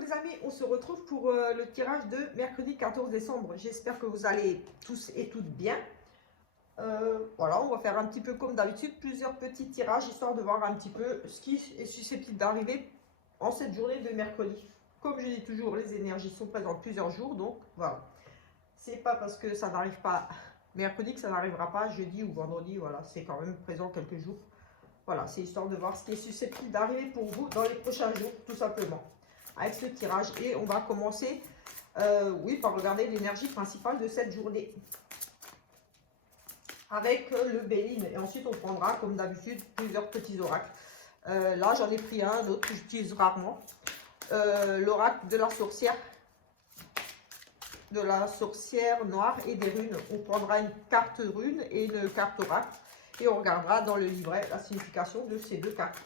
les amis, on se retrouve pour le tirage de mercredi 14 décembre. J'espère que vous allez tous et toutes bien. Voilà, on va faire un petit peu comme d'habitude, plusieurs petits tirages, histoire de voir un petit peu ce qui est susceptible d'arriver en cette journée de mercredi. Comme je dis toujours, les énergies sont présentes plusieurs jours, donc voilà. C'est pas parce que ça n'arrive pas mercredi que ça n'arrivera pas jeudi ou vendredi, voilà, c'est quand même présent quelques jours. Voilà, c'est histoire de voir ce qui est susceptible d'arriver pour vous dans les prochains jours, tout simplement, avec ce tirage. Et on va commencer, oui, par regarder l'énergie principale de cette journée, avec le Béline. Et ensuite, on prendra, comme d'habitude, plusieurs petits oracles. Là, j'en ai pris un autre que j'utilise rarement. L'oracle de la sorcière noire et des runes. On prendra une carte rune et une carte oracle. Et on regardera dans le livret la signification de ces deux cartes.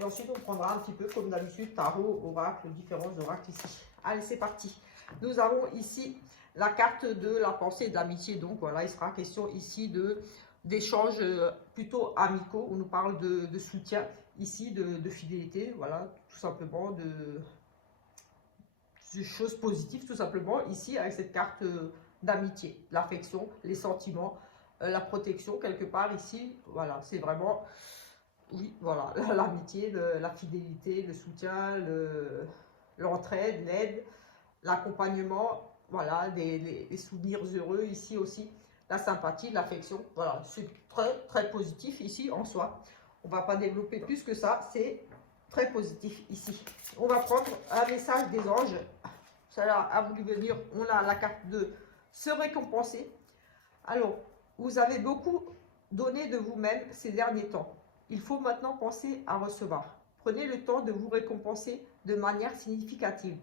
Et ensuite, on prendra un petit peu, comme d'habitude, tarot, oracle, différents oracles ici. Allez, c'est parti. Nous avons ici la carte de la pensée et de l'amitié. Donc, voilà, il sera question ici d'échanges plutôt amicaux. On nous parle de soutien ici, de fidélité. Voilà, tout simplement, de choses positives, tout simplement, ici, avec cette carte d'amitié, l'affection, les sentiments, la protection, quelque part, ici. Voilà, c'est vraiment... Oui, voilà, l'amitié, la fidélité, le soutien, l'entraide, l'aide, l'accompagnement, voilà, des souvenirs heureux ici aussi, la sympathie, l'affection, voilà, c'est très, très positif ici en soi. On ne va pas développer plus que ça, c'est très positif ici. On va prendre un message des anges, ça a voulu venir, on a la carte de se récompenser. Alors, vous avez beaucoup donné de vous-même ces derniers temps. Il faut maintenant penser à recevoir. Prenez le temps de vous récompenser de manière significative.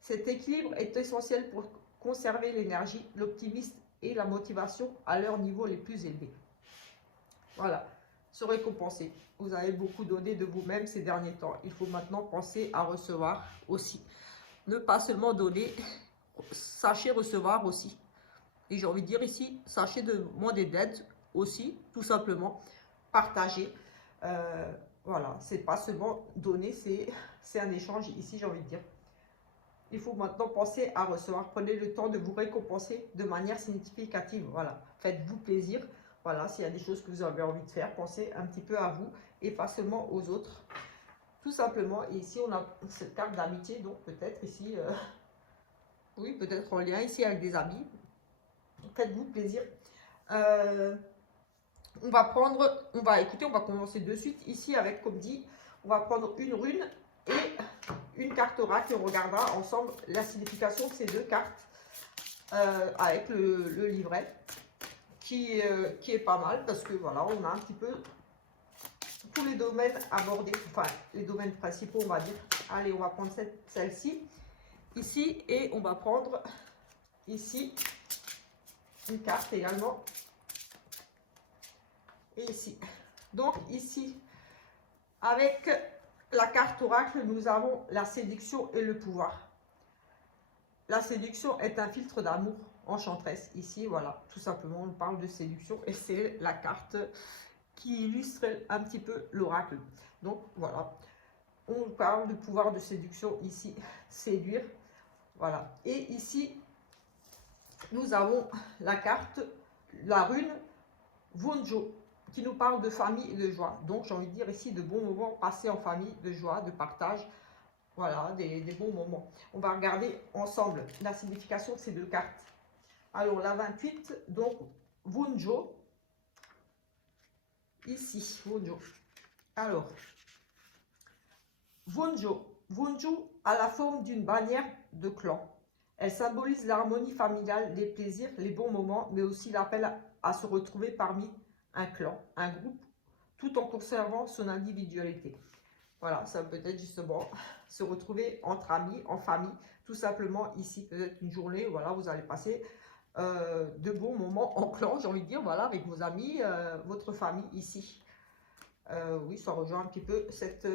Cet équilibre est essentiel pour conserver l'énergie, l'optimisme et la motivation à leur niveau les plus élevés. Voilà, se récompenser. Vous avez beaucoup donné de vous-même ces derniers temps. Il faut maintenant penser à recevoir aussi. Ne pas seulement donner, sachez recevoir aussi. Et j'ai envie de dire ici, sachez demander d'aide aussi, tout simplement. Partager. Voilà, c'est pas seulement donner, c'est un échange ici, j'ai envie de dire. Il faut maintenant penser à recevoir. Prenez le temps de vous récompenser de manière significative. Voilà, faites-vous plaisir. Voilà, s'il y a des choses que vous avez envie de faire, pensez un petit peu à vous et pas seulement aux autres. Tout simplement. Et ici, on a cette carte d'amitié, donc peut-être ici, oui, peut-être en lien ici avec des amis. Faites-vous plaisir. On va écouter, on va commencer de suite ici avec, comme dit, on va prendre une rune et une carte oracle et on regardera ensemble la signification de ces deux cartes avec le livret qui est pas mal parce que voilà, on a un petit peu tous les domaines abordés, enfin les domaines principaux, on va dire. Allez, on va prendre celle-ci ici et on va prendre ici une carte également. Et ici. Donc ici, avec la carte oracle, nous avons la séduction et le pouvoir. La séduction est un filtre d'amour, enchanteresse. Ici, voilà, tout simplement, on parle de séduction et c'est la carte qui illustre un petit peu l'oracle. Donc voilà, on parle du pouvoir de séduction ici, séduire. Voilà. Et ici, nous avons la carte, la rune Wunjo, qui nous parle de famille et de joie. Donc, j'ai envie de dire ici de bons moments passés en famille, de joie, de partage. Voilà, des bons moments. On va regarder ensemble la signification de ces deux cartes. Alors, la 28, donc, Wunjo. Ici, Wunjo. Alors, Wunjo. Wunjo a la forme d'une bannière de clan. Elle symbolise l'harmonie familiale, les plaisirs, les bons moments, mais aussi l'appel à se retrouver parmi un clan, un groupe, tout en conservant son individualité. Voilà, ça peut être justement se retrouver entre amis, en famille, tout simplement ici, peut-être une journée, voilà, vous allez passer de bons moments en clan, j'ai envie de dire, voilà, avec vos amis, votre famille ici. Oui, ça rejoint un petit peu cette...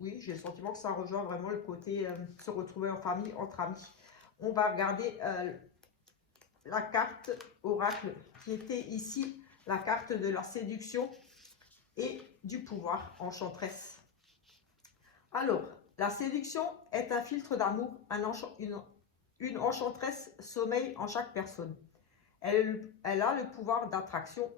oui, j'ai le sentiment que ça rejoint vraiment le côté se retrouver en famille, entre amis. On va regarder la carte oracle qui était ici, la carte de la séduction et du pouvoir, enchanteresse. Alors, La séduction est un filtre d'amour, une enchanteresse sommeille en chaque personne. Elle a le pouvoir d'attraction.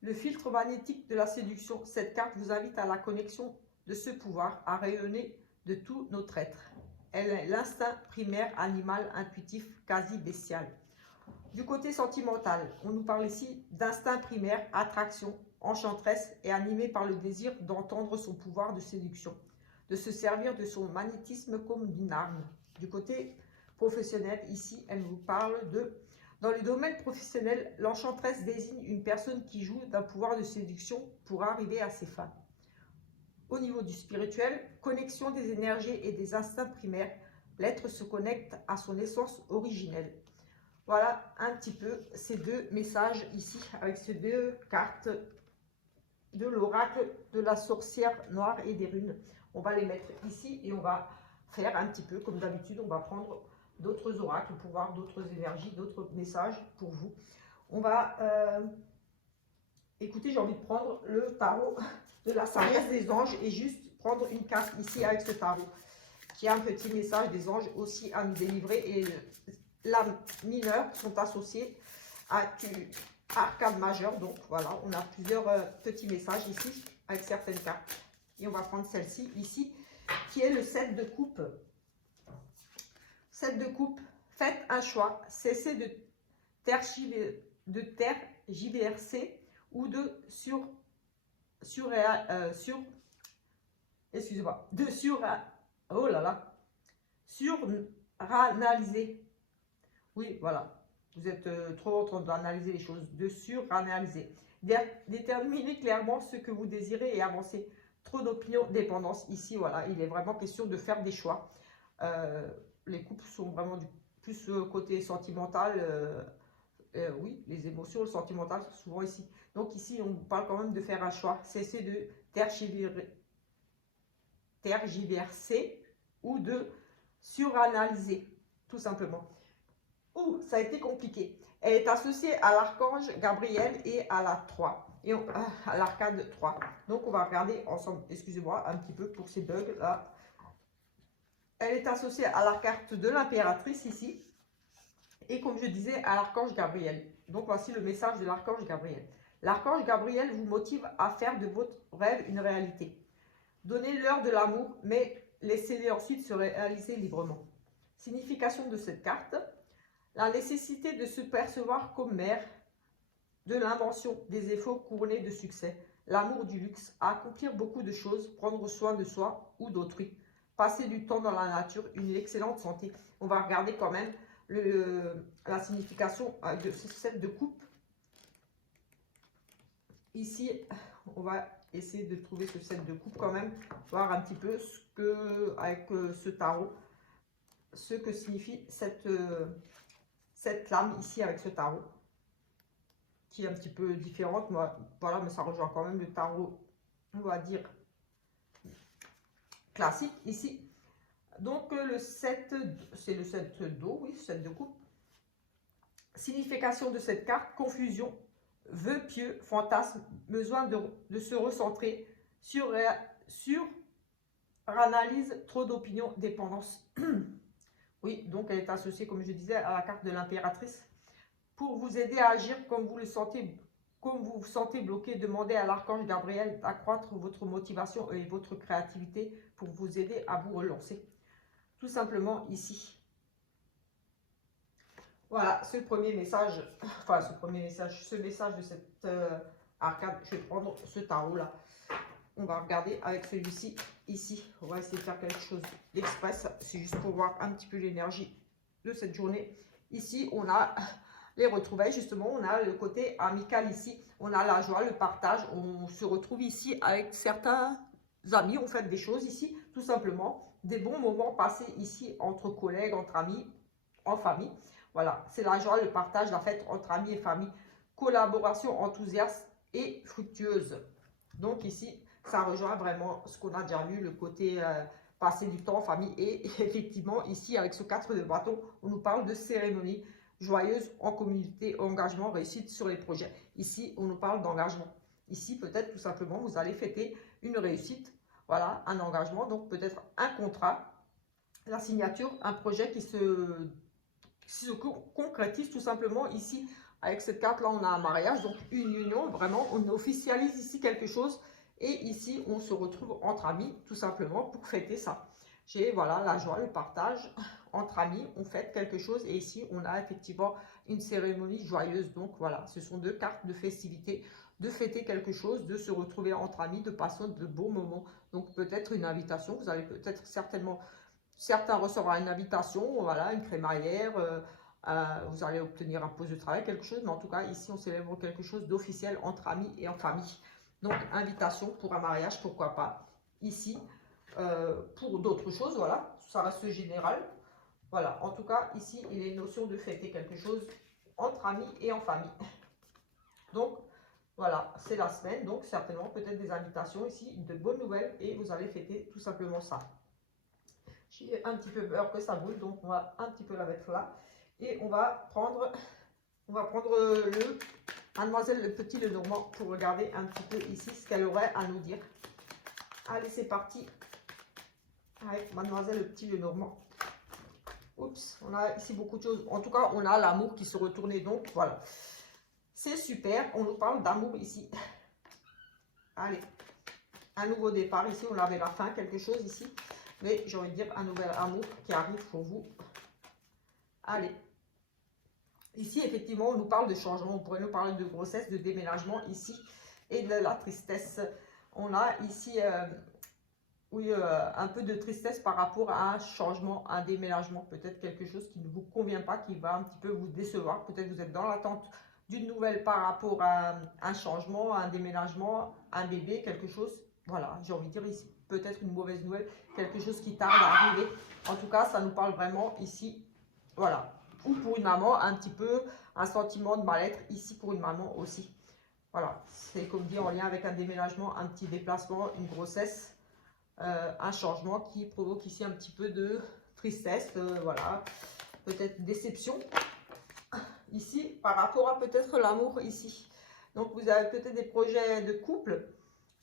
Le filtre magnétique de la séduction, cette carte vous invite à la connexion de ce pouvoir à rayonner de tout notre être. Elle est l'instinct primaire, animal, intuitif, quasi bestial. Du côté sentimental, on nous parle ici d'instinct primaire, attraction, enchanteresse et animé par le désir d'entendre son pouvoir de séduction, de se servir de son magnétisme comme d'une arme. Du côté professionnel, ici, elle nous parle de... Dans le domaine professionnel, l'enchanteresse désigne une personne qui joue d'un pouvoir de séduction pour arriver à ses fins. Au niveau du spirituel, connexion des énergies et des instincts primaires, l'être se connecte à son essence originelle. Voilà un petit peu ces deux messages ici avec ces deux cartes de l'oracle de la sorcière noire et des runes. On va les mettre ici et on va faire un petit peu comme d'habitude. On va prendre d'autres oracles pour voir d'autres énergies, d'autres messages pour vous. On va écoutez, j'ai envie de prendre le tarot de la sagesse des anges et juste prendre une carte ici avec ce tarot qui a un petit message des anges aussi à nous délivrer. Et l'âme mineure sont associées à arcane majeure. Donc voilà, on a plusieurs petits messages ici avec certaines cartes. Et on va prendre celle-ci ici qui est le 7 de coupe. 7 de coupe, faites un choix, cessez de tergiverser ou de suranalyser. Oui, voilà. Vous êtes trop en train d'analyser les choses, de suranalyser. Déterminez clairement ce que vous désirez et avancez. Trop d'opinions, dépendance. Ici, voilà, il est vraiment question de faire des choix. Les couples sont vraiment plus côté sentimental. Oui, les émotions, le sentimental, souvent ici. Donc ici, on parle quand même de faire un choix. Cessez de tergiverser ou de suranalyser, tout simplement. Ouh, ça a été compliqué. Elle est associée à l'archange Gabriel et à la 3. Et à l'arcade 3. Donc on va regarder ensemble. Excusez-moi un petit peu pour ces bugs là. Elle est associée à la carte de l'impératrice ici. Et comme je disais, à l'archange Gabriel. Donc voici le message de l'archange Gabriel. L'archange Gabriel vous motive à faire de votre rêve une réalité. Donnez-leur de l'amour, mais laissez-les ensuite se réaliser librement. Signification de cette carte. La nécessité de se percevoir comme mère, de l'invention, des efforts couronnés de succès, l'amour du luxe, accomplir beaucoup de choses, prendre soin de soi ou d'autrui, passer du temps dans la nature, une excellente santé. On va regarder quand même la signification de ce 7 de coupe. Ici, on va essayer de trouver ce 7 de coupe quand même, voir un petit peu ce que, avec ce tarot, ce que signifie cette lame ici avec ce tarot, qui est un petit peu différente. Moi, voilà, mais ça rejoint quand même le tarot, on va dire, classique ici. Donc le 7, c'est le 7 d'eau, oui, 7 de coupe. Signification de cette carte, confusion, vœux pieux, fantasme, besoin de se recentrer, sur analyse, trop d'opinions, dépendance. Oui, donc elle est associée, comme je disais, à la carte de l'impératrice. Pour vous aider à agir comme vous le sentez, comme vous vous sentez bloqué, demandez à l'archange Gabriel d'accroître votre motivation et votre créativité pour vous aider à vous relancer. Tout simplement ici. Voilà, ce premier message, enfin ce message de cette arcade. Je vais prendre ce tarot là. On va regarder avec celui-ci ici. On va essayer de faire quelque chose d'express. C'est juste pour voir un petit peu l'énergie de cette journée. Ici, on a les retrouvailles, justement. On a le côté amical ici. On a la joie, le partage. On se retrouve ici avec certains amis. On fait des choses ici, tout simplement. Des bons moments passés ici entre collègues, entre amis, en famille. Voilà, c'est la joie, le partage, la fête entre amis et famille. Collaboration enthousiaste et fructueuse. Donc ici, ça rejoint vraiment ce qu'on a déjà vu, le côté passer du temps en famille. Et effectivement, ici, avec ce 4 de bâton, on nous parle de cérémonie joyeuse en communauté, engagement, réussite sur les projets. Ici, on nous parle d'engagement. Ici, peut-être tout simplement, vous allez fêter une réussite voilà, un engagement, donc peut-être un contrat, la signature, un projet qui se concrétise tout simplement. Ici, avec cette carte-là, on a un mariage, donc une union, vraiment, on officialise ici quelque chose. Et ici, on se retrouve entre amis, tout simplement, pour fêter ça. J'ai, voilà, la joie, le partage entre amis, on fête quelque chose. Et ici, on a effectivement une cérémonie joyeuse. Donc, voilà, ce sont deux cartes de festivité, de fêter quelque chose, de se retrouver entre amis, de passer de beaux moments. Donc, peut-être une invitation, vous allez peut-être certainement... Certains recevront une invitation, voilà, une crémaillère, vous allez obtenir un poste de travail, quelque chose, mais en tout cas, ici, on célèbre quelque chose d'officiel entre amis et en famille. Donc, invitation pour un mariage, pourquoi pas. Ici, pour d'autres choses, voilà, ça reste général. Voilà, en tout cas, ici, il est une notion de fêter quelque chose entre amis et en famille. Donc, voilà, c'est la semaine, donc certainement peut-être des invitations ici, de bonnes nouvelles, et vous allez fêter tout simplement ça. J'ai un petit peu peur que ça boule, donc on va un petit peu la mettre là. Et on va prendre le Mademoiselle le Petit Lenormand pour regarder un petit peu ici ce qu'elle aurait à nous dire. Allez, c'est parti avec Mademoiselle le Petit Lenormand. Oups, on a ici beaucoup de choses. En tout cas, on a l'amour qui se retournait, donc voilà. C'est super, on nous parle d'amour ici. Allez, un nouveau départ ici, on avait la fin, quelque chose ici. Mais j'ai envie de dire un nouvel amour qui arrive pour vous. Allez. Ici, effectivement, on nous parle de changement. On pourrait nous parler de grossesse, de déménagement ici et de la tristesse. On a ici, oui, un peu de tristesse par rapport à un changement, un déménagement. Peut-être quelque chose qui ne vous convient pas, qui va un petit peu vous décevoir. Peut-être vous êtes dans l'attente d'une nouvelle par rapport à un changement, un déménagement, un bébé, quelque chose. Voilà, j'ai envie de dire ici, peut-être une mauvaise nouvelle, quelque chose qui tarde à arriver. En tout cas, ça nous parle vraiment ici, voilà. Ou pour une maman, un petit peu, un sentiment de mal-être ici pour une maman aussi. Voilà, c'est comme dit en lien avec un déménagement, un petit déplacement, une grossesse, un changement qui provoque ici un petit peu de tristesse, voilà, peut-être déception ici par rapport à peut-être l'amour ici. Donc vous avez peut-être des projets de couple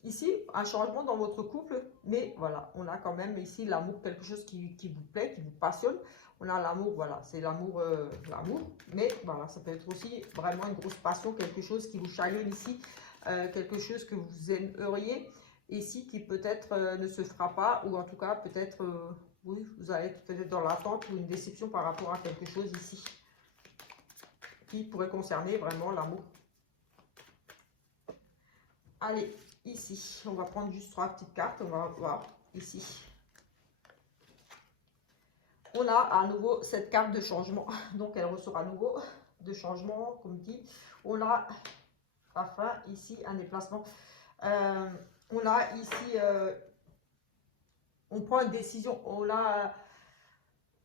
ici, un changement dans votre couple, mais voilà, on a quand même ici l'amour, quelque chose qui vous plaît, qui vous passionne. On a l'amour, voilà, c'est l'amour, l'amour, mais voilà, ça peut être aussi vraiment une grosse passion, quelque chose qui vous chagrine ici, quelque chose que vous aimeriez ici, qui peut-être ne se fera pas, ou en tout cas peut-être, oui, vous allez être peut-être dans l'attente ou une déception par rapport à quelque chose ici, qui pourrait concerner vraiment l'amour. Allez, ici, on va prendre juste 3 petites cartes, on va voir ici. On a à nouveau cette carte de changement, donc elle ressort à nouveau de changement, comme dit. On a la fin, ici, un déplacement. On a ici, on prend une décision. On a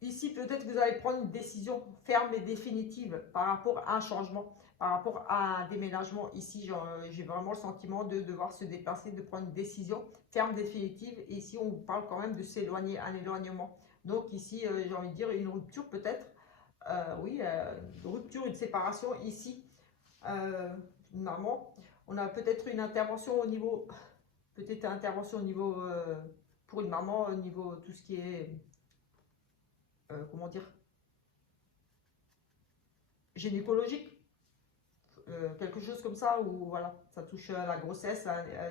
ici, peut-être que vous allez prendre une décision ferme et définitive par rapport à un changement, par rapport à un déménagement. Ici, j'ai vraiment le sentiment de devoir se déplacer, de prendre une décision ferme, définitive. Et ici, on vous parle quand même de s'éloigner, un éloignement. Donc ici, j'ai envie de dire une rupture peut-être. Oui, une rupture, une séparation ici. Une maman. On a peut-être une intervention au niveau, peut-être une intervention au niveau, pour une maman, au niveau tout ce qui est, comment dire, gynécologique. Quelque chose comme ça, où voilà, ça touche à la grossesse,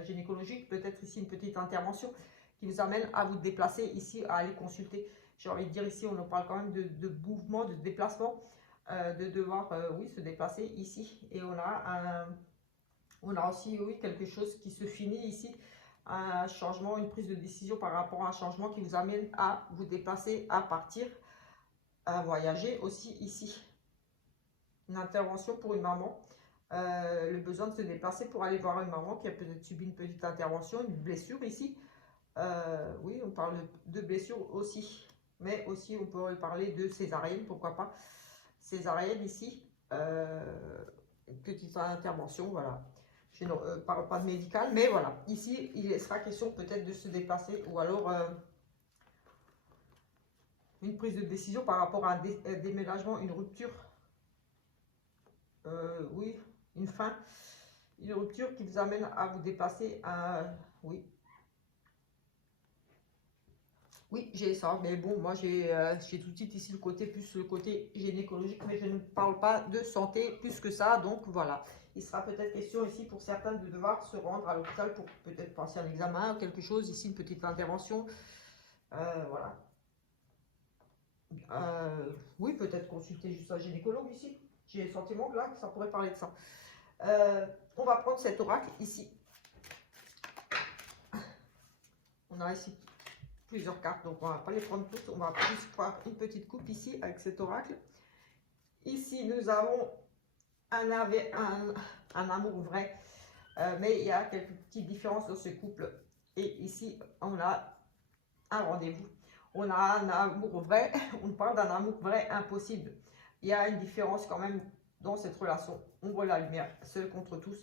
gynécologique, peut-être ici une petite intervention qui vous amène à vous déplacer ici, à aller consulter. J'ai envie de dire ici, on en parle quand même de mouvement, de déplacement, de devoir, oui, se déplacer ici. Et on a aussi, oui, quelque chose qui se finit ici, un changement, une prise de décision par rapport à un changement qui vous amène à vous déplacer, à partir, à voyager aussi ici. Une intervention pour une maman. Le besoin de se déplacer pour aller voir une maman qui a peut-être subi une petite intervention, une blessure ici. Oui, on parle de blessure aussi, mais aussi on peut parler de césarienne, pourquoi pas. Césarienne ici, une petite intervention, voilà. Je ne parle pas de médical, mais voilà. Ici, il sera question peut-être de se déplacer ou alors une prise de décision par rapport à un déménagement, une rupture. Oui, une fin, une rupture qui vous amène à vous déplacer à, oui, Oui, j'ai ça, mais bon, moi j'ai tout de suite ici le côté plus le côté gynécologique, mais je ne parle pas de santé plus que ça, donc voilà. Il sera peut-être question ici pour certains de devoir se rendre à l'hôpital pour peut-être passer un examen ou quelque chose, ici une petite intervention, voilà. Oui, peut-être consulter juste un gynécologue ici. J'ai le sentiment que là, ça pourrait parler de ça. On va prendre cet oracle ici. On a ici plusieurs cartes, donc on va pas les prendre toutes. On va plus faire une petite coupe ici avec cet oracle. Ici, nous avons un amour vrai, mais il y a quelques petites différences dans ce couple. Et ici, on a un rendez-vous. On a un amour vrai, on parle d'un amour vrai impossible. Il y a une différence quand même dans cette relation. On voit la lumière, seul contre tous.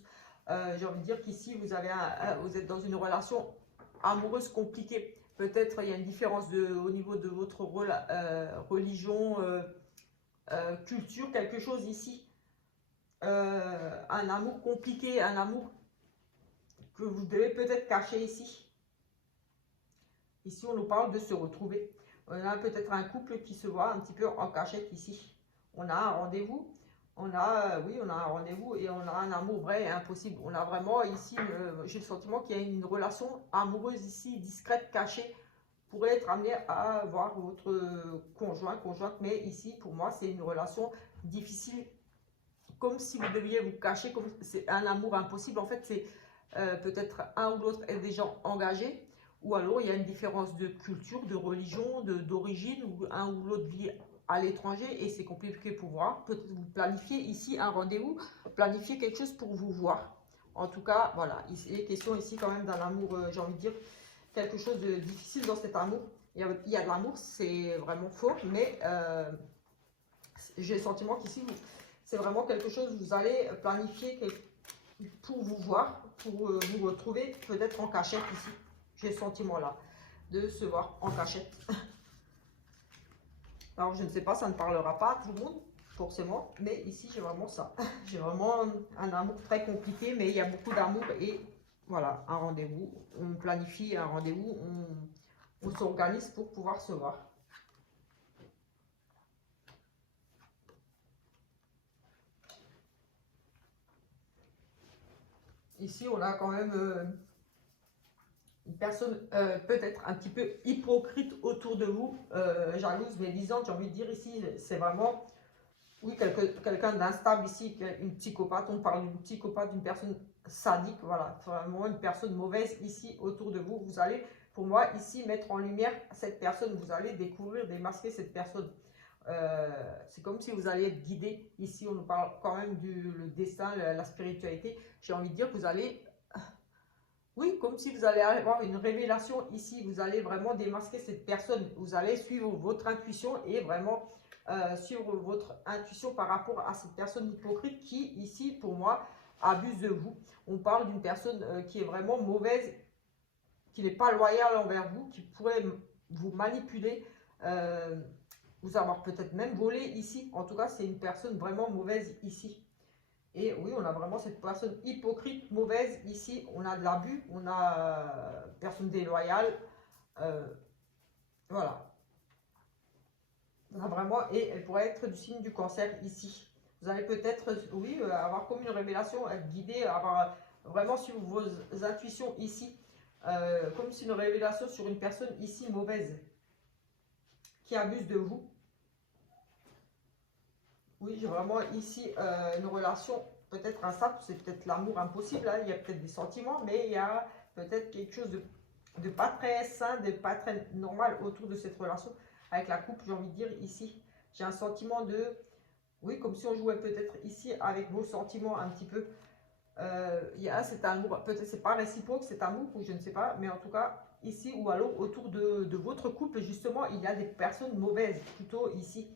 J'ai envie de dire qu'ici, vous êtes dans une relation amoureuse compliquée. Peut-être il y a une différence au niveau de votre religion, culture, quelque chose ici. Un amour compliqué, un amour que vous devez peut-être cacher ici. Ici, on nous parle de se retrouver. On a peut-être un couple qui se voit un petit peu en cachette ici. On a un rendez-vous. Oui, on a un rendez-vous et on a un amour vrai et impossible. On a vraiment ici, j'ai le sentiment qu'il y a une relation amoureuse ici, discrète, cachée, pourrait être amené à voir votre conjointe. Mais ici, pour moi, c'est une relation difficile, comme si vous deviez vous cacher, comme c'est un amour impossible. En fait, c'est peut-être un ou l'autre est déjà engagé, ou alors il y a une différence de culture, de religion, d'origine, ou un ou l'autre vit à l'étranger et c'est compliqué pour voir. Peut-être vous planifiez ici un rendez-vous, planifiez quelque chose pour vous voir. En tout cas, voilà, il est question ici quand même d'un amour, j'ai envie de dire, quelque chose de difficile dans cet amour. Il y a de l'amour, c'est vraiment fort, mais j'ai le sentiment qu'ici, c'est vraiment quelque chose, vous allez planifier pour vous voir, pour vous retrouver peut-être en cachette ici. J'ai ce sentiment-là, de se voir en cachette. Alors, je ne sais pas, ça ne parlera pas à tout le monde, forcément, mais ici, j'ai vraiment ça. J'ai vraiment un amour très compliqué, mais il y a beaucoup d'amour et voilà, un rendez-vous. On planifie un rendez-vous, on s'organise pour pouvoir se voir. Ici, on a quand même une personne peut-être un petit peu hypocrite autour de vous, jalouse, médisante, j'ai envie de dire ici, c'est vraiment, oui, quelqu'un d'instable ici, une psychopathe, on parle d'une psychopathe, d'une personne sadique, voilà, vraiment une personne mauvaise ici autour de vous. Vous allez, pour moi, ici, mettre en lumière cette personne, vous allez découvrir, démasquer cette personne. C'est comme si vous allez être guidé. Ici, on nous parle quand même du le destin, la spiritualité. J'ai envie de dire que vous allez, oui, comme si vous allez avoir une révélation ici. Vous allez vraiment démasquer cette personne. Vous allez suivre votre intuition et vraiment suivre votre intuition par rapport à cette personne hypocrite qui, ici, pour moi, abuse de vous. On parle d'une personne qui est vraiment mauvaise, qui n'est pas loyale envers vous, qui pourrait vous manipuler, euh, vous avoir peut-être même volé ici. En tout cas, c'est une personne vraiment mauvaise ici. Et oui, on a vraiment cette personne hypocrite, mauvaise. Ici, on a de l'abus, on a personne déloyale. Euh, voilà. On a vraiment, et elle pourrait être du signe du cancer ici. Vous allez peut-être, oui, avoir comme une révélation, être guidé, avoir vraiment suivre vos intuitions ici. Comme si une révélation sur une personne ici mauvaise qui abuse de vous. Oui, j'ai vraiment ici une relation peut-être instable, c'est peut-être l'amour impossible, hein. Il y a peut-être des sentiments, mais il y a peut-être quelque chose de pas très sain, de pas très normal autour de cette relation avec la couple, j'ai envie de dire ici. J'ai un sentiment de, oui, comme si on jouait peut-être ici avec vos sentiments un petit peu. Il y a cet amour, peut-être c'est pas réciproque cet amour, ou je ne sais pas, mais en tout cas ici ou alors autour de votre couple, justement, il y a des personnes mauvaises, plutôt ici.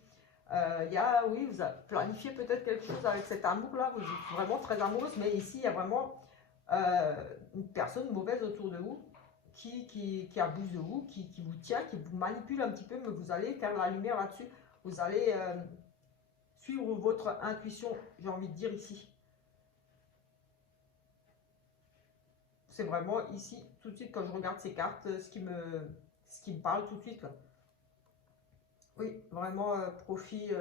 Il y a, oui, vous avez planifié peut-être quelque chose avec cet amour-là, vous êtes vraiment très amoureuse, mais ici, il y a vraiment une personne mauvaise autour de vous qui abuse de vous, qui vous tient, qui vous manipule un petit peu, mais vous allez faire la lumière là-dessus. Vous allez suivre votre intuition, j'ai envie de dire ici. C'est vraiment ici, tout de suite, quand je regarde ces cartes, ce qui me parle tout de suite là. Oui, vraiment profil,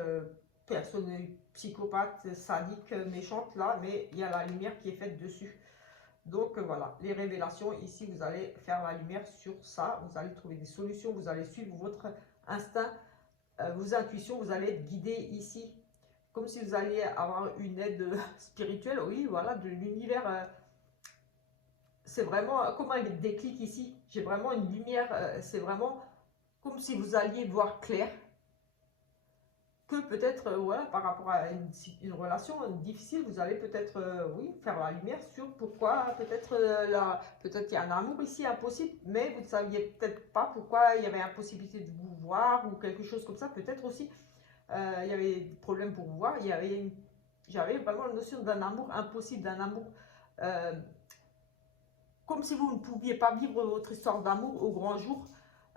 personne psychopathe, sadique, méchante là, mais il y a la lumière qui est faite dessus. Donc voilà, les révélations, ici, vous allez faire la lumière sur ça, vous allez trouver des solutions, vous allez suivre votre instinct, vos intuitions, vous allez être guidé ici, comme si vous alliez avoir une aide spirituelle, oui, voilà, de l'univers. C'est vraiment comme un déclic ici, j'ai vraiment une lumière, c'est vraiment comme si vous alliez voir clair, que peut-être, voilà, par rapport à une relation difficile, vous allez peut-être, oui, faire la lumière sur pourquoi peut-être peut-être qu'il y a un amour ici impossible, mais vous ne saviez peut-être pas pourquoi il y avait impossibilité de vous voir ou quelque chose comme ça. Peut-être aussi, il y avait des problèmes pour vous voir. J'avais vraiment la notion d'un amour impossible, d'un amour euh, comme si vous ne pouviez pas vivre votre histoire d'amour au grand jour,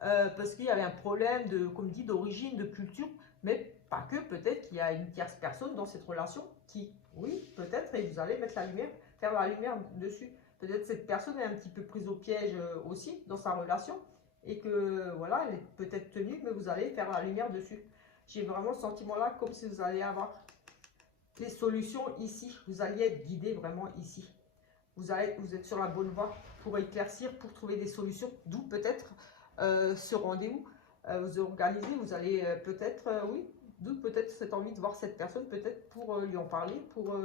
parce qu'il y avait un problème de, comme dit, d'origine, de culture, mais pas que, peut-être qu'il y a une tierce personne dans cette relation qui, oui, peut-être, et vous allez mettre la lumière, faire la lumière dessus. Peut-être cette personne est un petit peu prise au piège aussi dans sa relation, et que, voilà, elle est peut-être tenue, mais vous allez faire la lumière dessus. J'ai vraiment ce sentiment-là, comme si vous allez avoir les solutions ici, vous alliez être guidé vraiment ici. Vous êtes sur la bonne voie pour éclaircir, pour trouver des solutions, d'où peut-être ce rendez-vous. Vous organisez, vous allez peut-être, oui, d'où peut-être cette envie de voir cette personne, peut-être pour lui en parler, pour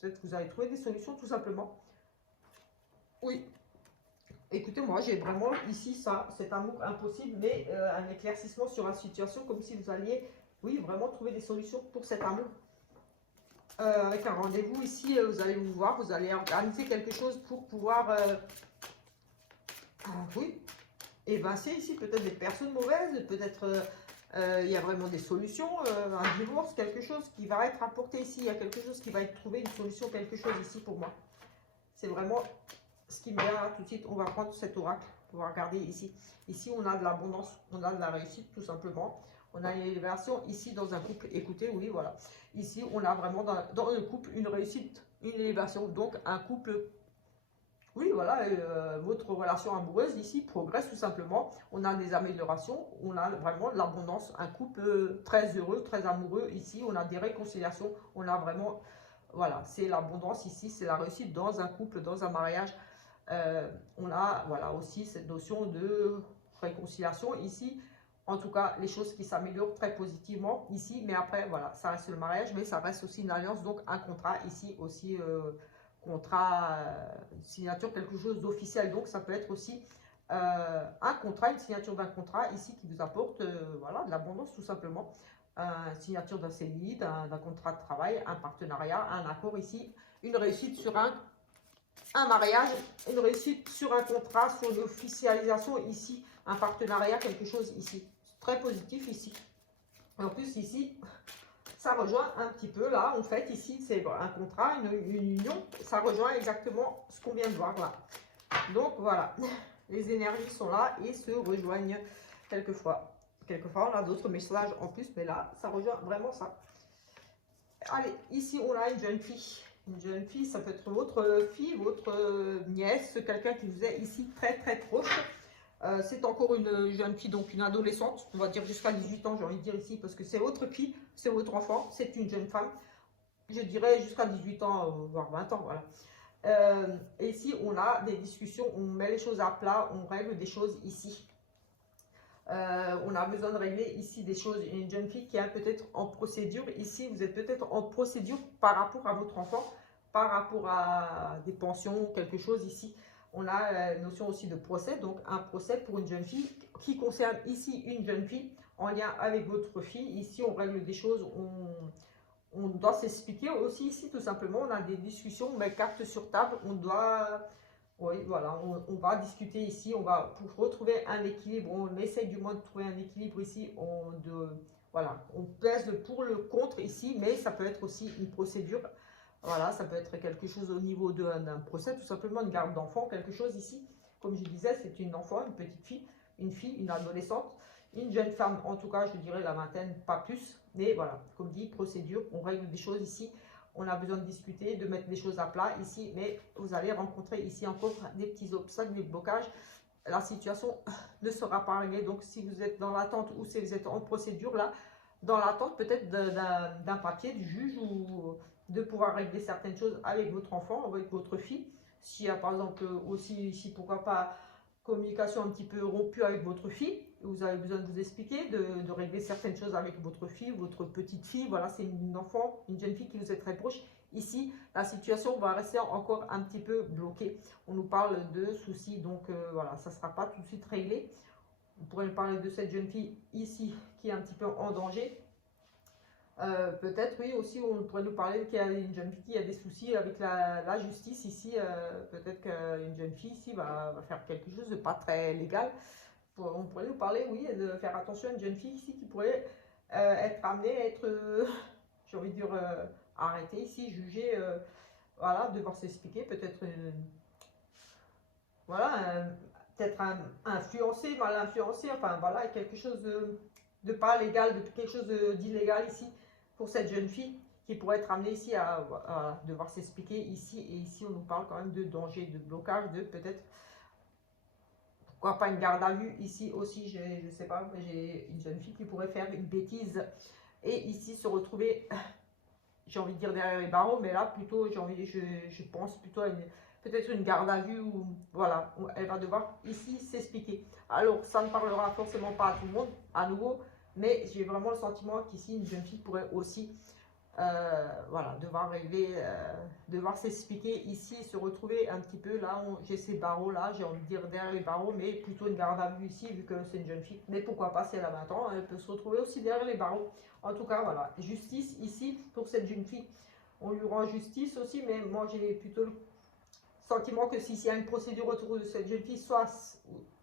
peut-être vous allez trouver des solutions tout simplement. Oui, écoutez, moi j'ai vraiment ici ça, cet amour impossible, mais un éclaircissement sur la situation, comme si vous alliez, oui, vraiment trouver des solutions pour cet amour. Avec un rendez-vous ici, vous allez vous voir, vous allez organiser quelque chose pour pouvoir, oui, évincer ici peut-être des personnes mauvaises, peut-être il y a vraiment des solutions, un divorce, quelque chose qui va être apporté ici, il y a quelque chose qui va être trouvé, une solution, quelque chose ici pour moi. C'est vraiment ce qui me vient là tout de suite. On va prendre cet oracle, on va regarder ici. Ici, on a de l'abondance, on a de la réussite tout simplement. On a une élévation ici dans un couple. Écoutez, oui, voilà. Ici, on a vraiment dans le couple une réussite, une élévation. Donc, un couple, oui, voilà, votre relation amoureuse ici progresse tout simplement. On a des améliorations, on a vraiment de l'abondance. Un couple très heureux, très amoureux. Ici, on a des réconciliations. On a vraiment, voilà, c'est l'abondance ici, c'est la réussite dans un couple, dans un mariage. On a, voilà, aussi cette notion de réconciliation ici. En tout cas, les choses qui s'améliorent très positivement ici, mais après, voilà, ça reste le mariage, mais ça reste aussi une alliance, donc un contrat ici aussi, contrat, signature, quelque chose d'officiel. Donc, ça peut être aussi un contrat, une signature d'un contrat ici qui vous apporte, voilà, de l'abondance tout simplement. Signature d'un CDI, d'un contrat de travail, un partenariat, un accord ici, une réussite sur un mariage, une réussite sur un contrat, sur l'officialisation ici, un partenariat, quelque chose ici. Très positif ici. Et en plus ici, ça rejoint un petit peu là, en fait, ici c'est un contrat, une union, ça rejoint exactement ce qu'on vient de voir là. Donc voilà, les énergies sont là et se rejoignent quelquefois. Quelquefois on a d'autres messages en plus, mais là, ça rejoint vraiment ça. Allez, ici on a une jeune fille. Une jeune fille, ça peut être votre fille, votre nièce, quelqu'un qui vous est ici très très proche. C'est encore une jeune fille, donc une adolescente, on va dire jusqu'à 18 ans, j'ai envie de dire ici, parce que c'est votre fille, c'est votre enfant, c'est une jeune femme. Je dirais jusqu'à 18 ans, voire 20 ans, voilà. Et ici, on a des discussions, on met les choses à plat, on règle des choses ici. On a besoin de régler ici des choses. Une jeune fille qui est peut-être en procédure. Ici, vous êtes peut-être en procédure par rapport à votre enfant, par rapport à des pensions, quelque chose ici. On a la notion aussi de procès, donc un procès pour une jeune fille qui concerne ici une jeune fille en lien avec votre fille. Ici, on règle des choses, on doit s'expliquer aussi ici, tout simplement. On a des discussions, on met carte sur table, on doit... Oui, voilà, on va discuter ici, on va pour retrouver un équilibre, on essaye du moins de trouver un équilibre ici, voilà, on pèse le pour, le contre ici, mais ça peut être aussi une procédure, voilà, ça peut être quelque chose au niveau d'un procès, tout simplement une garde d'enfant, quelque chose ici, comme je disais, c'est une enfant, une petite fille, une adolescente, une jeune femme, en tout cas, je dirais la vingtaine, pas plus, mais voilà, comme dit, procédure, on règle des choses ici. On a besoin de discuter, de mettre des choses à plat ici, mais vous allez rencontrer ici encore des petits obstacles, des blocages. la situation ne sera pas réglée. Donc, si vous êtes dans l'attente ou si vous êtes en procédure, là, dans l'attente peut-être d'un papier du juge ou de pouvoir régler certaines choses avec votre enfant, avec votre fille. S'il y a par exemple aussi ici, pourquoi pas, communication un petit peu rompue avec votre fille, vous avez besoin de vous expliquer, de régler certaines choses avec votre fille, votre petite fille, voilà, c'est une enfant, une jeune fille qui vous est très proche. Ici, la situation va rester encore un petit peu bloquée. On nous parle de soucis, donc voilà, ça ne sera pas tout de suite réglé. On pourrait parler de cette jeune fille ici qui est un petit peu en danger. Peut-être, oui, aussi, on pourrait nous parler qu'il y a une jeune fille qui a des soucis avec la justice ici. Peut-être qu'une jeune fille ici va faire quelque chose de pas très légal. On pourrait nous parler, oui, de faire attention à une jeune fille ici qui pourrait être amenée à être, j'ai envie de dire, arrêtée ici, jugée, voilà, devoir s'expliquer, peut-être, voilà, peut-être influencé, mal influencé, enfin voilà, quelque chose de pas légal, de quelque chose d'illégal ici pour cette jeune fille qui pourrait être amenée ici à devoir s'expliquer ici. Et ici, on nous parle quand même de danger, de blocage, de peut-être, pourquoi pas une garde à vue. Ici aussi, je ne sais pas, j'ai une jeune fille qui pourrait faire une bêtise et ici se retrouver, j'ai envie de dire derrière les barreaux, mais là plutôt, je pense plutôt à peut-être une garde à vue où, voilà, où elle va devoir ici s'expliquer. Alors, ça ne parlera forcément pas à tout le monde, à nouveau, mais j'ai vraiment le sentiment qu'ici, une jeune fille pourrait aussi, voilà, devoir régler, devoir s'expliquer ici, se retrouver un petit peu là, j'ai ces barreaux là, j'ai envie de dire derrière les barreaux, mais plutôt une garde à vue ici, vu que c'est une jeune fille. Mais pourquoi pas, si elle a 20 ans, elle peut se retrouver aussi derrière les barreaux. En tout cas, voilà, justice ici pour cette jeune fille. On lui rend justice aussi, mais moi j'ai plutôt le sentiment que s'il y a une procédure autour de cette jeune fille, soit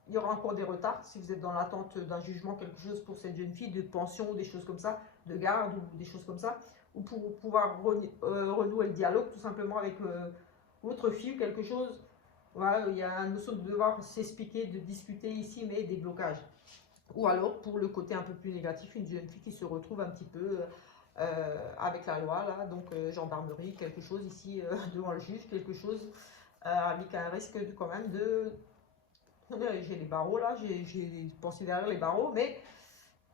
il y aura encore des retards, si vous êtes dans l'attente d'un jugement, quelque chose pour cette jeune fille, de pension, des choses comme ça, de garde ou des choses comme ça, ou pour pouvoir renouer le dialogue tout simplement avec votre fille ou quelque chose. Voilà, il y a une notion de devoir s'expliquer, de discuter ici, mais des blocages. Ou alors, pour le côté un peu plus négatif, une jeune fille qui se retrouve un petit peu avec la loi, là, donc gendarmerie, quelque chose ici devant le juge, quelque chose avec un risque quand même de... J'ai les barreaux là, j'ai pensé derrière les barreaux, mais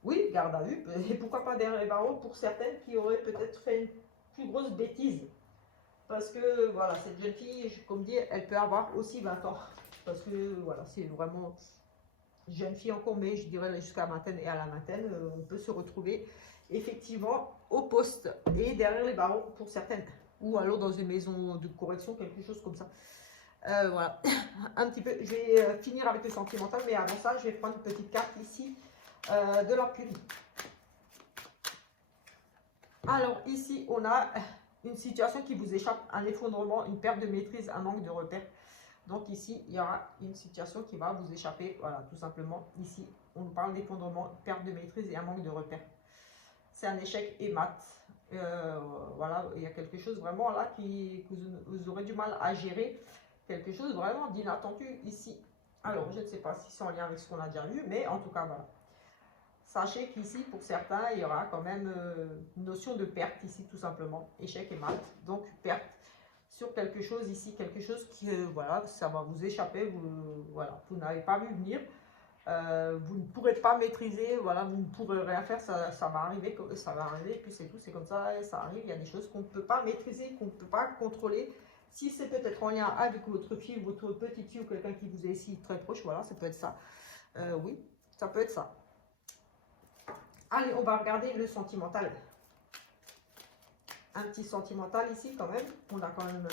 oui, garde à vue, et pourquoi pas derrière les barreaux pour certaines qui auraient peut-être fait une plus grosse bêtise. Parce que voilà, cette jeune fille, comme dit, elle peut avoir aussi 20 ans. Parce que voilà, c'est vraiment jeune fille encore, mais je dirais jusqu'à la vingtaine, et à la vingtaine, on peut se retrouver effectivement au poste et derrière les barreaux pour certaines. Ou alors dans une maison de correction, quelque chose comme ça. Voilà, un petit peu. Je vais finir avec le sentimental, mais avant ça, je vais prendre une petite carte ici de la plume. Alors ici, on a une situation qui vous échappe, un effondrement, une perte de maîtrise, un manque de repères. Donc ici, il y aura une situation qui va vous échapper, voilà, tout simplement. Ici, on nous parle d'effondrement, perte de maîtrise et un manque de repères. C'est un échec et mat. Voilà, il y a quelque chose vraiment là que vous aurez du mal à gérer. Quelque chose vraiment d'inattendu ici. Alors, je ne sais pas si c'est en lien avec ce qu'on a déjà vu, mais en tout cas, voilà. Sachez qu'ici, pour certains, il y aura quand même une notion de perte ici, tout simplement. Échec et mat. Donc, perte sur quelque chose ici, quelque chose qui, voilà, ça va vous échapper, voilà, vous n'avez pas vu venir, vous ne pourrez pas maîtriser, voilà, vous ne pourrez rien faire, ça va arriver, puis c'est tout, c'est comme ça, ça arrive, il y a des choses qu'on ne peut pas maîtriser, qu'on ne peut pas contrôler. Si c'est peut-être en lien avec votre fille, votre petite fille ou quelqu'un qui vous est ici très proche, voilà, ça peut être ça. Oui, ça peut être ça. Allez, on va regarder le sentimental. Un petit sentimental ici quand même. On a quand même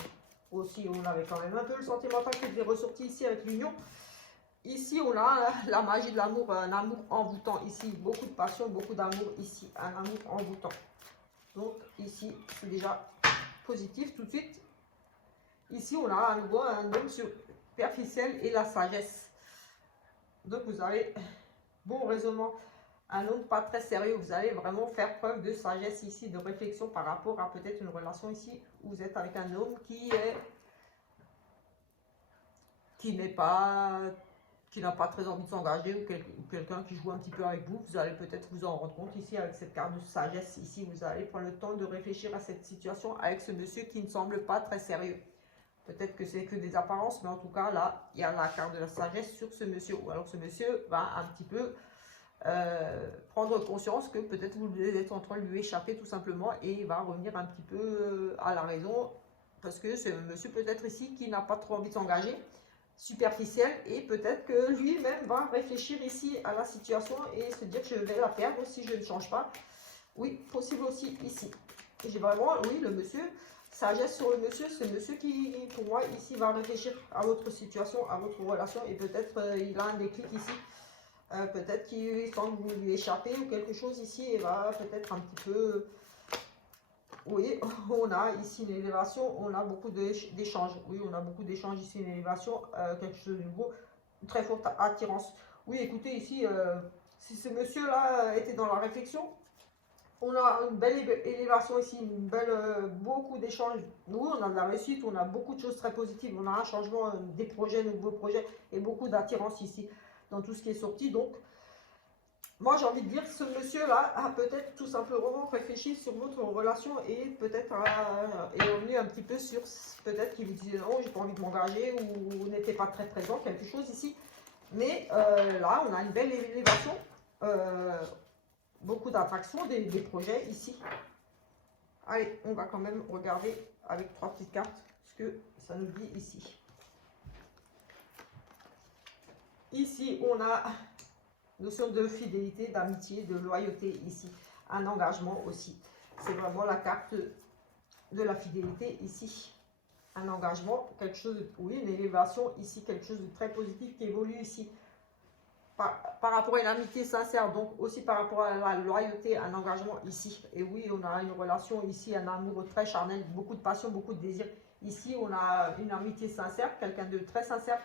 aussi, on avait quand même un peu le sentimental qui est ressorti ici avec l'union. Ici, on a la magie de l'amour, un amour envoûtant ici. Beaucoup de passion, beaucoup d'amour ici. Un amour envoûtant. Donc ici, c'est déjà positif tout de suite. Ici, on a à nouveau un homme superficiel et la sagesse. Donc vous avez bon raisonnement. Un homme pas très sérieux, vous allez vraiment faire preuve de sagesse ici, de réflexion par rapport à peut-être une relation ici où vous êtes avec un homme qui n'a pas très envie de s'engager ou quelqu'un qui joue un petit peu avec vous. Vous allez peut-être vous en rendre compte ici avec cette carte de sagesse ici, vous allez prendre le temps de réfléchir à cette situation avec ce monsieur qui ne semble pas très sérieux. Peut-être que c'est que des apparences, mais en tout cas, là, il y a la carte de la sagesse sur ce monsieur. Ou alors ce monsieur va un petit peu prendre conscience que peut-être vous êtes en train de lui échapper tout simplement et il va revenir un petit peu à la raison parce que c'est un monsieur peut-être ici qui n'a pas trop envie de s'engager, superficiel, et peut-être que lui-même va réfléchir ici à la situation et se dire que je vais la perdre si je ne change pas. Oui, possible aussi ici. J'ai vraiment, oui, le monsieur, sagesse sur le monsieur, c'est le monsieur qui, pour moi, ici va réfléchir à votre situation, à votre relation et peut-être il a un déclic ici. Peut-être qu'il semble vous lui échapper ou quelque chose ici et va peut-être un petit peu... Oui, on a ici une élévation, on a beaucoup d'échanges. Oui, on a beaucoup d'échanges ici, une élévation, quelque chose de nouveau, une très forte attirance. Oui, écoutez, ici, si ce monsieur-là était dans la réflexion, on a une belle élévation ici, une belle, beaucoup d'échanges. Oui, on a de la réussite, on a beaucoup de choses très positives. On a un changement, des projets, nouveaux projets et beaucoup d'attirance ici dans tout ce qui est sorti. Donc, moi, j'ai envie de dire, ce monsieur-là a peut-être tout simplement réfléchi sur votre relation et peut-être est revenu un petit peu sur, peut-être qu'il vous disait non, j'ai pas envie de m'engager ou n'était pas très présent, quelque chose ici. Mais là, on a une belle élévation, beaucoup d'attractions, des projets ici. Allez, on va quand même regarder avec 3 petites cartes ce que ça nous dit ici. Ici, on a notion de fidélité, d'amitié, de loyauté ici. Un engagement aussi. C'est vraiment la carte de la fidélité ici. Un engagement, quelque chose de, oui, une élévation ici, quelque chose de très positif qui évolue ici. Par rapport à une amitié sincère, donc aussi par rapport à la loyauté, un engagement ici. Et oui, on a une relation ici, un amour très charnel, beaucoup de passion, beaucoup de désir. Ici, on a une amitié sincère, quelqu'un de très sincère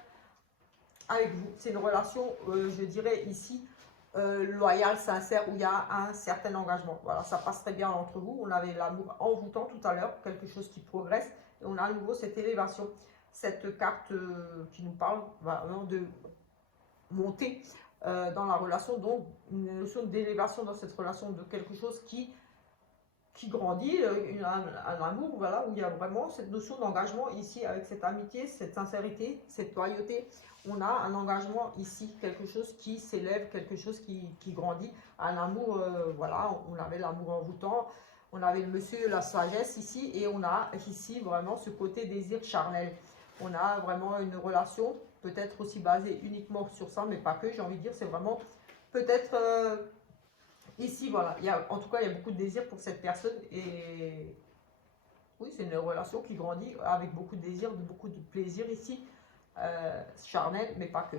avec vous. C'est une relation, je dirais ici, loyale, sincère, où il y a un certain engagement. Voilà, ça passe très bien entre vous. On avait l'amour envoûtant tout à l'heure, quelque chose qui progresse. Et on a à nouveau cette élévation, cette carte qui nous parle vraiment de monter dans la relation, donc une notion d'élévation dans cette relation, de quelque chose qui grandit, un amour, voilà, où il y a vraiment cette notion d'engagement ici, avec cette amitié, cette sincérité, cette loyauté. On a un engagement ici, quelque chose qui s'élève, quelque chose qui grandit, un amour, voilà, on avait l'amour envoûtant, on avait le monsieur, la sagesse ici, et on a ici vraiment ce côté désir charnel. On a vraiment une relation, peut-être aussi basée uniquement sur ça, mais pas que, j'ai envie de dire, c'est vraiment peut-être... ici, voilà, en tout cas, il y a beaucoup de désir pour cette personne et oui, c'est une relation qui grandit avec beaucoup de désir, beaucoup de plaisir ici, charnel, mais pas que.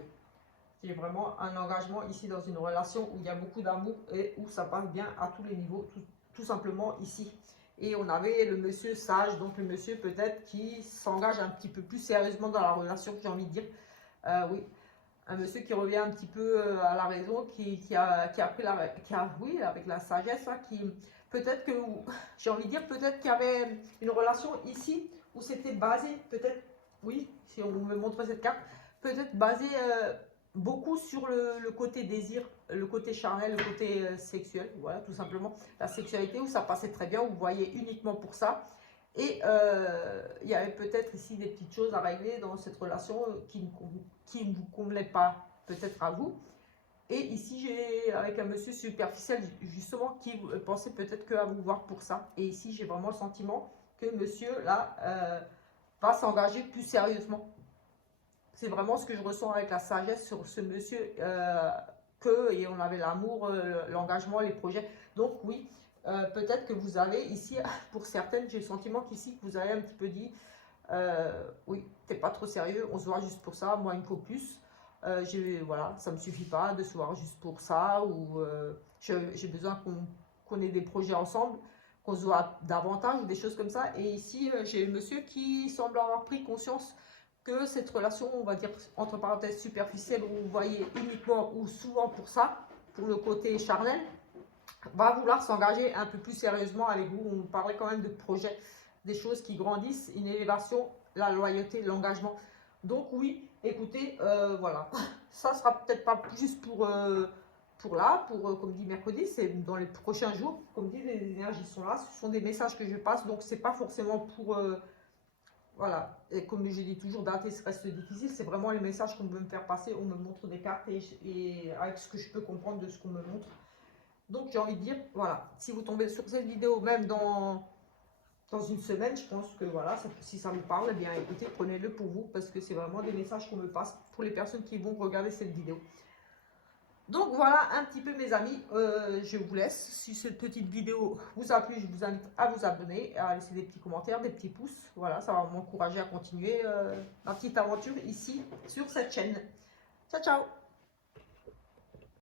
C'est vraiment un engagement ici dans une relation où il y a beaucoup d'amour et où ça passe bien à tous les niveaux, tout simplement ici. Et on avait le monsieur sage, donc le monsieur peut-être qui s'engage un petit peu plus sérieusement dans la relation, j'ai envie de dire. Oui, un monsieur qui revient un petit peu à la raison, qui a pris oui, avec la sagesse, hein, qui peut-être que, j'ai envie de dire, peut-être qu'il y avait une relation ici où c'était basé, peut-être, oui, si on me montre cette carte, peut-être basé beaucoup sur le côté désir, le côté charnel, le côté sexuel, voilà, tout simplement, la sexualité où ça passait très bien, où vous voyez uniquement pour ça. Et il y avait peut-être ici des petites choses à régler dans cette relation qui ne vous convenait pas peut-être à vous. Et ici, j'ai avec un monsieur superficiel, justement, qui pensait peut-être qu'à vous voir pour ça. Et ici, j'ai vraiment le sentiment que monsieur, là, va s'engager plus sérieusement. C'est vraiment ce que je ressens avec la sagesse sur ce monsieur, et on avait l'amour, l'engagement, les projets. Donc oui, peut-être que vous avez ici, pour certaines, j'ai le sentiment qu'ici, vous avez un petit peu dit, oui, t'es pas trop sérieux, on se voit juste pour ça, moi il me faut plus. Voilà, ça me suffit pas de se voir juste pour ça, ou j'ai besoin qu'on ait des projets ensemble, qu'on se voit davantage, ou des choses comme ça. Et ici, j'ai le monsieur qui semble avoir pris conscience que cette relation, on va dire entre parenthèses superficielle, où vous voyez uniquement ou souvent pour ça, pour le côté charnel, va vouloir s'engager un peu plus sérieusement avec vous. On parlait quand même de projets, des choses qui grandissent, une élévation, la loyauté, l'engagement. Donc oui, écoutez, voilà, ça sera peut-être pas juste pour là, comme dit mercredi, c'est dans les prochains jours. Comme dit, les énergies sont là, ce sont des messages que je passe, donc c'est pas forcément pour voilà, et comme je dis toujours, dater reste difficile, c'est vraiment les messages qu'on veut me faire passer, on me montre des cartes et avec ce que je peux comprendre de ce qu'on me montre. Donc j'ai envie de dire, voilà, si vous tombez sur cette vidéo, même dans une semaine, je pense que voilà, si ça vous parle, eh bien écoutez, prenez-le pour vous, parce que c'est vraiment des messages qu'on me passe pour les personnes qui vont regarder cette vidéo. Donc voilà un petit peu mes amis, je vous laisse. Si cette petite vidéo vous a plu, je vous invite à vous abonner, à laisser des petits commentaires, des petits pouces. Voilà, ça va m'encourager à continuer ma petite aventure ici sur cette chaîne. Ciao, ciao!